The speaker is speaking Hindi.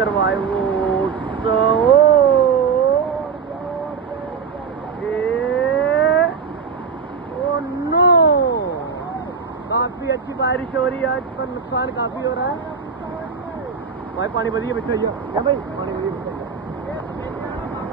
नेचर भाई वो नो, काफी अच्छी बारिश हो रही है आज, पर नुकसान काफी हो रहा है भाई। पानी बढ़िया बिछा भाई, पानी बढ़िया बिछा